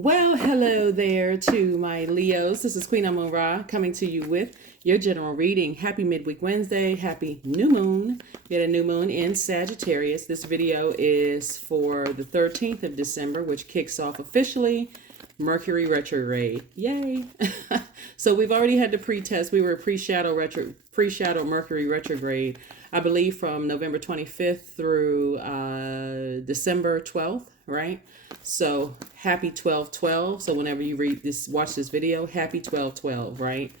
Well, hello there to my Leos. This is Queen Amun Ra coming to you with your general reading. Happy Midweek Wednesday. Happy new moon. We had a new moon in Sagittarius. This video is for the 13th of December, which kicks off officially Mercury retrograde. Yay. So we've already had the pre-test. We were pre-shadow Mercury retrograde, I believe from November 25th through December 12th, right? So happy 12/12. So whenever you watch this video, happy 12/12, right?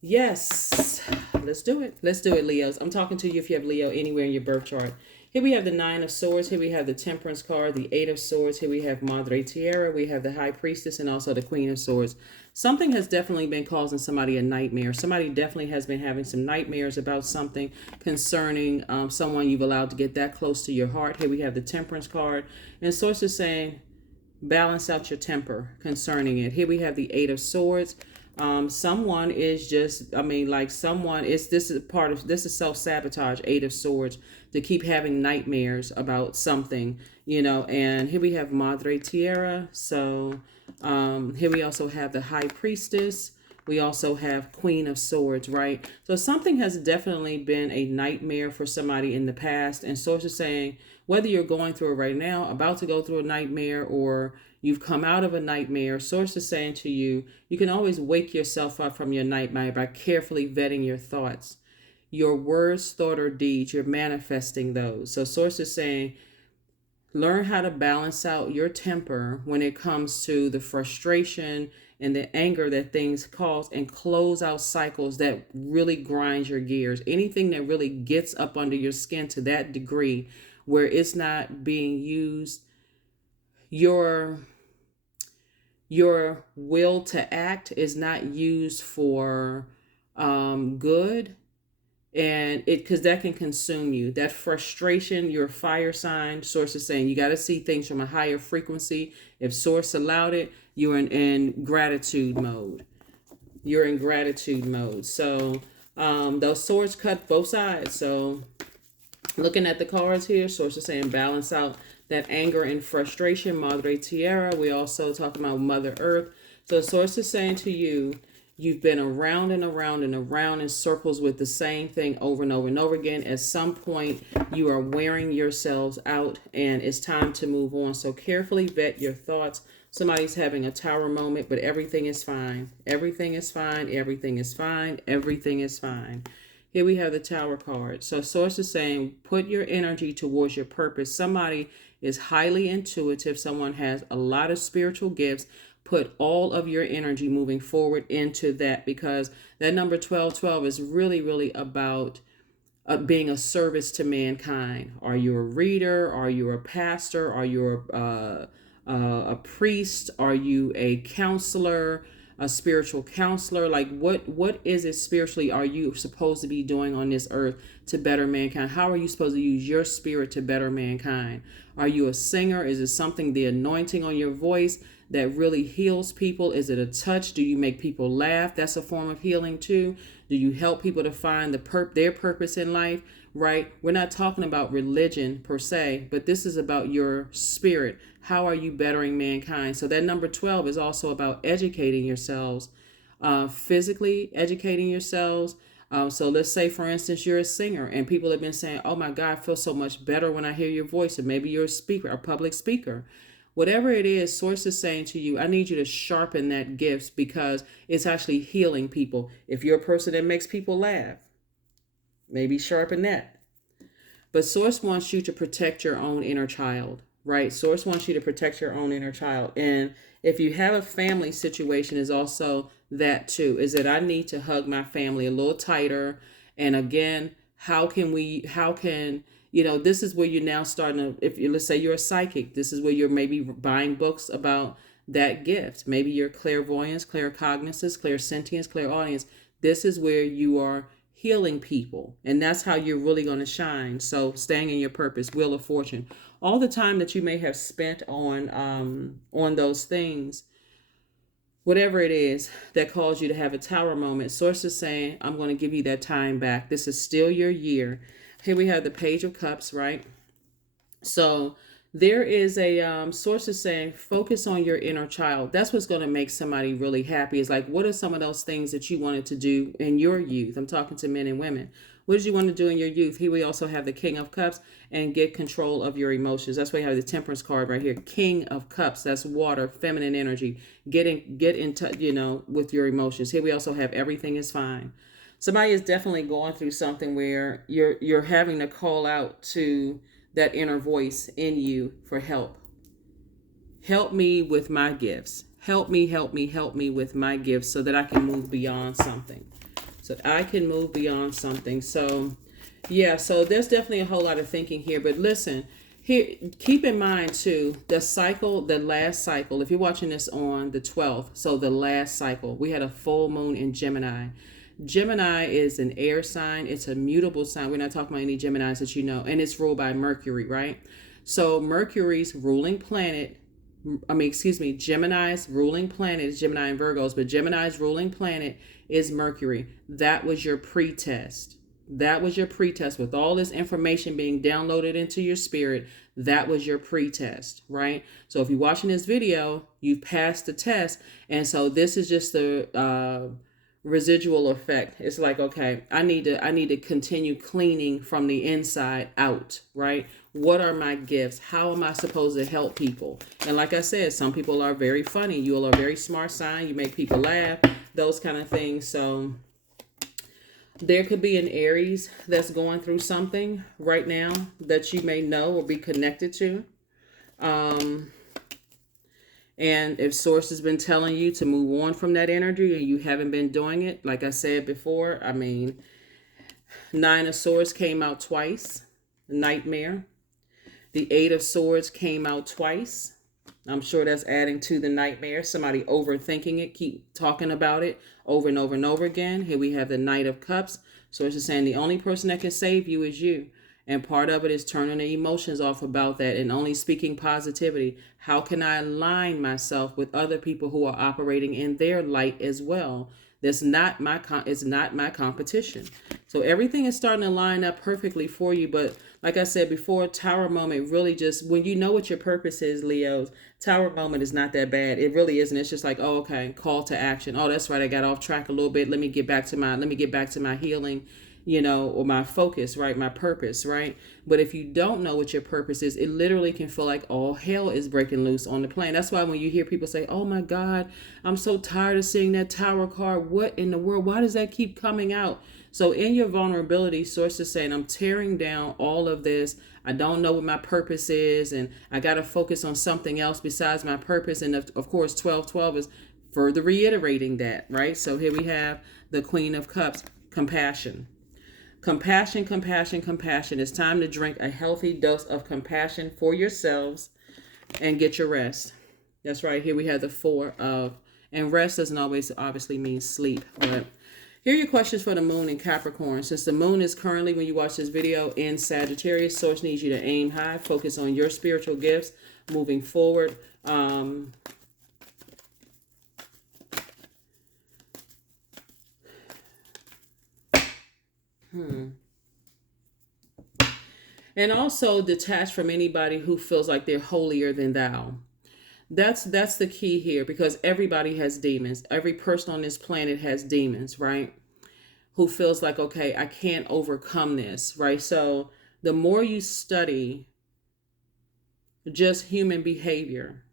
Yes, let's do it. Let's do it, Leos. I'm talking to you if you have Leo anywhere in your birth chart. Here we have the Nine of Swords. Here we have the Temperance card, the Eight of Swords. Here we have Madre Tierra. We have the High Priestess and also the Queen of Swords. Something has definitely been causing somebody a nightmare. Somebody definitely has been having some nightmares about something concerning someone you've allowed to get that close to your heart. Here we have the Temperance card. And Source is saying, balance out your temper concerning it. Here we have the Eight of Swords. Someone is just, this is self-sabotage, Eight of Swords, to keep having nightmares about something, and here we have Madre Tierra. So here we also have the High Priestess. We also have Queen of Swords, right? So something has definitely been a nightmare for somebody in the past. And Source is saying, whether you're going through it right now, about to go through a nightmare, or you've come out of a nightmare, Source is saying to you, you can always wake yourself up from your nightmare by carefully vetting your thoughts. Your words, thought, or deeds, you're manifesting those. So Source is saying, learn how to balance out your temper when it comes to the frustration and the anger that things cause, and close out cycles that really grind your gears. Anything that really gets up under your skin to that degree where it's not being used, your will to act is not used for good, and because that can consume you. That frustration, your fire sign. Source is saying you got to see things from a higher frequency. If Source allowed it, you're in gratitude mode. You're in gratitude mode. So those swords cut both sides. So looking at the cards here, Source is saying balance out that anger and frustration. Madre Tierra. We also talk about Mother Earth. So Source is saying to you, you've been around and around and around in circles with the same thing over and over and over again. At some point, you are wearing yourselves out and it's time to move on. So carefully vet your thoughts. Somebody's having a tower moment, but everything is fine. Everything is fine. Everything is fine. Everything is fine. Here we have the Tower card. So Source is saying, put your energy towards your purpose. Somebody is highly intuitive. Someone has a lot of spiritual gifts. Put all of your energy moving forward into that, because that number 12/12 is really, really about being a service to mankind. Are you a reader? Are you a pastor? Are you a priest? Are you a counselor? A spiritual counselor? Like what is it spiritually are you supposed to be doing on this earth to better mankind? How are you supposed to use your spirit to better mankind? Are you a singer? Is it something, the anointing on your voice that really heals people? Is it a touch? Do you make people laugh? That's a form of healing too. Do you help people to find their purpose in life? Right? We're not talking about religion per se, but this is about your spirit. How are you bettering mankind? So that number 12 is also about educating yourselves, physically educating yourselves. So let's say, for instance, you're a singer and people have been saying, oh my God, I feel so much better when I hear your voice. And maybe you're a speaker, a public speaker. Whatever it is, Source is saying to you, I need you to sharpen that gift, because it's actually healing people. If you're a person that makes people laugh, maybe sharpen that. But Source wants you to protect your own inner child, right? Source wants you to protect your own inner child. And if you have a family situation, is also that too, is that I need to hug my family a little tighter. And again, this is where you're now starting to, let's say you're a psychic, this is where you're maybe buying books about that gift. Maybe you're clairvoyance, claircognizance, clairsentience, clairaudience. This is where you are healing people, and that's how you're really going to shine. So staying in your purpose, Wheel of Fortune, all the time that you may have spent on those things, whatever it is that caused you to have a tower moment, Source is saying, I'm going to give you that time back. This is still your year. Here we have the Page of Cups, right? So There is a source is saying focus on your inner child. That's what's going to make somebody really happy. Is like, what are some of those things that you wanted to do in your youth? I'm talking to men and women. What did you want to do in your youth? Here we also have the King of Cups, and get control of your emotions. That's why you have the Temperance card right here. King of Cups. That's water, feminine energy. Get in touch, with your emotions. Here we also have everything is fine. Somebody is definitely going through something where you're having to call out to that inner voice in you for help. Help me with my gifts. Help me, help me, help me with my gifts so that I can move beyond something. So I can move beyond something. So yeah, so there's definitely a whole lot of thinking here. But listen, here, keep in mind too, the last cycle, if you're watching this on the 12th, so the last cycle, we had a full moon in Gemini. Gemini is an air sign. It's a mutable sign. We're not talking about any Geminis that you know. And it's ruled by Mercury, right? So Mercury's ruling planet, Gemini's ruling planet is Gemini and Virgos, but Gemini's ruling planet is Mercury. That was your pretest. That was your pretest with all this information being downloaded into your spirit. That was your pretest, right? So if you're watching this video, you've passed the test. And so this is just the residual effect. It's like, okay, I need to continue cleaning from the inside out, right? What are my gifts? How am I supposed to help people? And like I said, some people are very funny. You all are a very smart sign. You make people laugh, those kind of things. So there could be an Aries that's going through something right now that you may know or be connected to. And if source has been telling you to move on from that energy and you haven't been doing it, like I said before, Nine of Swords came out twice, nightmare. The Eight of Swords came out twice. I'm sure that's adding to the nightmare. Somebody overthinking it, keep talking about it over and over and over again. Here we have the Knight of Cups. Source is saying the only person that can save you is you. And part of it is turning the emotions off about that and only speaking positivity. How can I align myself with other people who are operating in their light as well? It's not my competition. So everything is starting to line up perfectly for you. But like I said before, Tower moment really just, when you know what your purpose is, Leos, Tower moment is not that bad. It really isn't. It's just like, oh, okay, call to action. Oh, that's right. I got off track a little bit. Let me get back to my healing, or my focus, right? My purpose, right? But if you don't know what your purpose is, it literally can feel like all hell is breaking loose on the plane. That's why when you hear people say, oh my God, I'm so tired of seeing that Tower card. What in the world? Why does that keep coming out? So in your vulnerability, source is saying, I'm tearing down all of this. I don't know what my purpose is, and I got to focus on something else besides my purpose. And of course, 1212 is further reiterating that, right? So here we have the Queen of Cups, compassion. Compassion, compassion, compassion. It's time to drink a healthy dose of compassion for yourselves and get your rest. That's right. Here we have the Four of, and rest doesn't always obviously mean sleep. But here are your questions for the moon in Capricorn. Since the moon is currently, when you watch this video, in Sagittarius, source needs you to aim high, focus on your spiritual gifts moving forward. And also detach from anybody who feels like they're holier than thou. That's the key here, because everybody has demons. Every person on this planet has demons, right? Who feels like, okay, I can't overcome this, right? So the more you study just human behavior,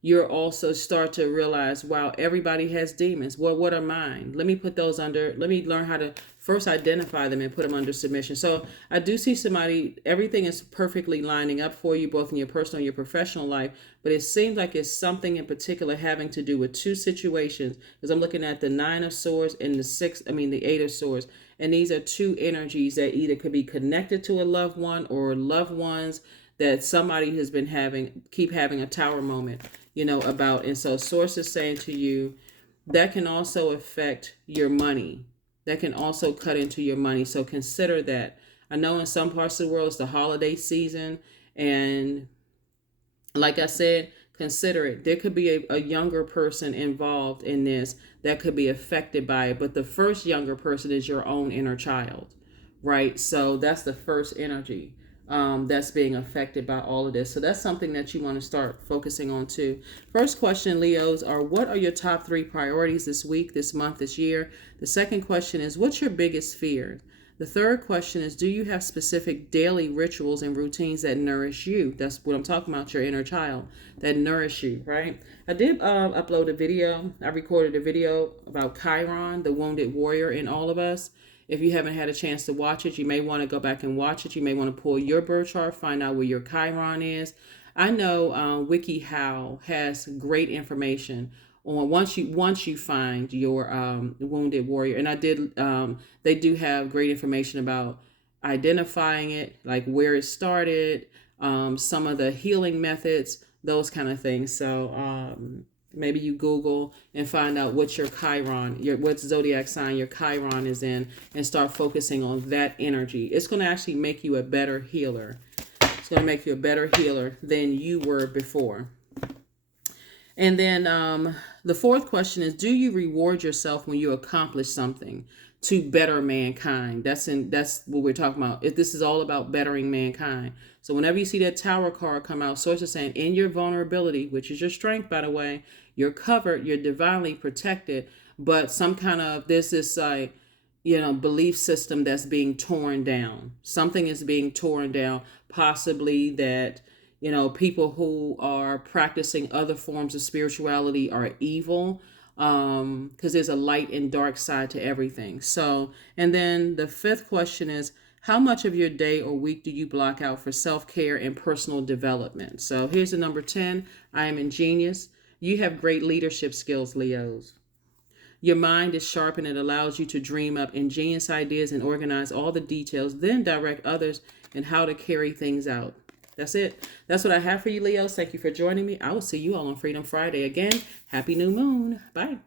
you'll also start to realize, wow, everybody has demons. Well, what are mine? Let me learn how to first identify them and put them under submission. So I do see somebody, everything is perfectly lining up for you, both in your personal and your professional life, but it seems like it's something in particular having to do with two situations, because I'm looking at the Nine of Swords and the Eight of Swords. And these are two energies that either could be connected to a loved one or loved ones that somebody has been keep having a tower moment, about. And so source is saying to you, that can also affect your money. That can also cut into your money. So consider that. I know in some parts of the world it's the holiday season. And like I said, consider it. There could be a younger person involved in this that could be affected by it. But the first younger person is your own inner child, right? So that's the first energy. that's being affected by all of this. So that's something that you want to start focusing on too. First question, Leos, are what are your top 3 priorities this week, this month, this year? The second question is, what's your biggest fear? The third question is, do you have specific daily rituals and routines that nourish you? That's what I'm talking about, your inner child, that nourish you, right? I did upload a video. I recorded a video about Chiron, the wounded warrior in all of us. If you haven't had a chance to watch it, you may want to go back and watch it. You may want to pull your birth chart, find out where your Chiron is. I know WikiHow has great information on once you find your wounded warrior, and I did. They do have great information about identifying it, like where it started, some of the healing methods, those kind of things. So maybe you Google and find out what your Chiron, what zodiac sign your Chiron is in, and start focusing on that energy. It's going to actually make you a better healer. It's going to make you a better healer than you were before. And then the fourth question is, do you reward yourself when you accomplish something to better mankind? That's what we're talking about. This is all about bettering mankind. So whenever you see that Tower card come out, source is saying in your vulnerability, which is your strength, by the way, you're covered, you're divinely protected, but some kind of, there's this belief system that's being torn down. Something is being torn down, possibly that people who are practicing other forms of spirituality are evil, because there's a light and dark side to everything. So, and then the fifth question is, how much of your day or week do you block out for self-care and personal development? So here's the number 10. I am ingenious. You have great leadership skills, Leos. Your mind is sharp and it allows you to dream up ingenious ideas and organize all the details, then direct others in how to carry things out. That's it. That's what I have for you, Leos. Thank you for joining me. I will see you all on Freedom Friday. Again, happy new moon. Bye.